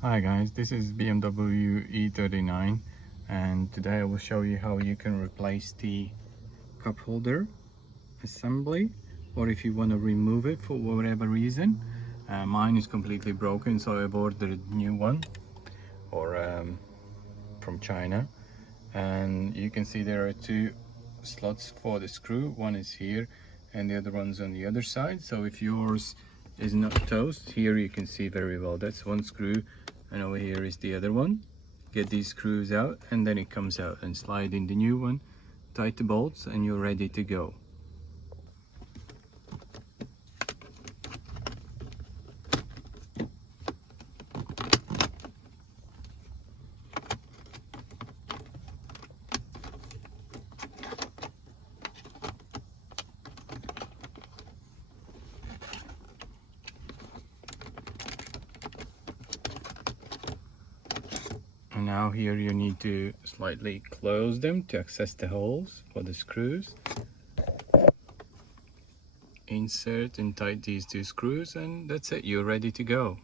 Hi guys, this is BMW E39 and today I will show you how you can replace the cup holder assembly, or if you want to remove it for whatever reason. Mine is completely broken, so I've ordered a new one from China, and you can see there are two slots for the screw. One is here and the other one's on the other side. So if yours is not toast, here you can see very well that's one screw, and over here is the other one. Get these screws out and then it comes out, and slide in the new one, tight the bolts, and you're ready to go. And now here you need to slightly close them to access the holes for the screws. Insert and tighten these two screws, and that's it, you're ready to go.